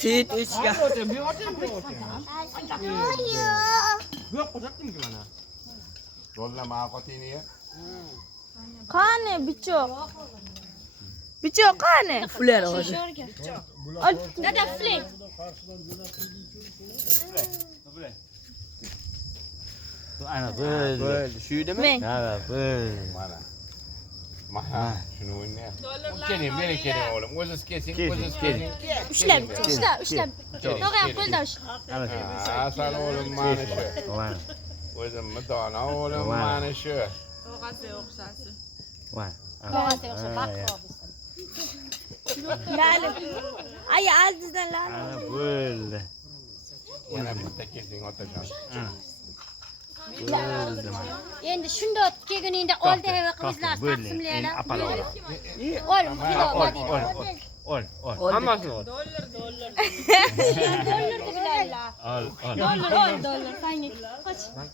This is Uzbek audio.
Sit ichga. Dolla qotini ya. Qani bichoq? Bichoq qani? Fular hozir. Ol, dada fle. Ana böyle. Shuydimi? Men. Ha böyle. Mana shuni o'ynay. Keling, beri keling o'g'lim. O'zingiz kesing, o'zingiz kesing. Ushlab, ushlab. To'g'ri qo'lda ushlab. Ana shu. Ha, sal o'g'lim mana shu. Mana. O'zimni dona o'g'lim mana shu. Mana. Lali. Ay, aldizdan lali. Ana böyle. Yana bitta kesing otajon. Endi shundoq kelguningda oldi va qizlar taqsimlaylar. Ol, Ol. Hammasini ol. dollar Ol. dollar. Dollar, sanki.